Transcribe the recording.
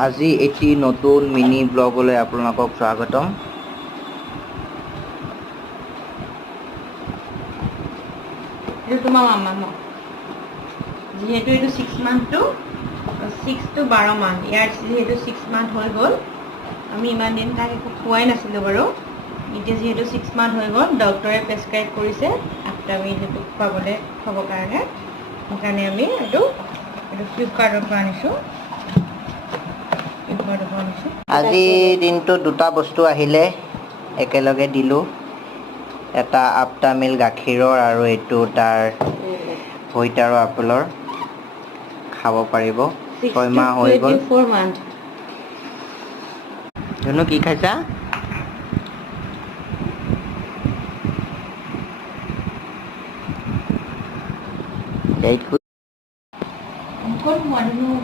আজি এটি নতুন মিনি ব্লগলৈ আপোনালোকক স্বাগতম। এইটো তোমাৰ মামা ন, যিহেতু এইটো 6 মান্থটো 6 to 12 মাহ, ইয়াৰ যিহেতু 6 মান্থ হৈ গ'ল, আমি ইমান দিন তাক একো খোৱাই নাছিলোঁ বাৰু। এতিয়া যিহেতু 6 মান্থ হৈ গ'ল, ডক্টৰে প্ৰেছক্ৰাইব কৰিছে আপটামিল সেইটো খাবৰ কাৰণে। সেইকাৰণে আমি এইটো ফ্লিপকাৰ্টৰ পৰা আনিছোঁ। আজি দিনটো দুটা বস্তু আহিলে, একেলগে দিলোঁ। এটা আপটামিল গাখীৰৰ আৰু এইটো তাৰ হোইট আৰু আপেলৰ খাব পাৰিব। 6 6 to মাহ হৈ গ'ল। 24 মান্থ। ধুনু কি খাইছা? ক'ত সোমোৱা ধুনু?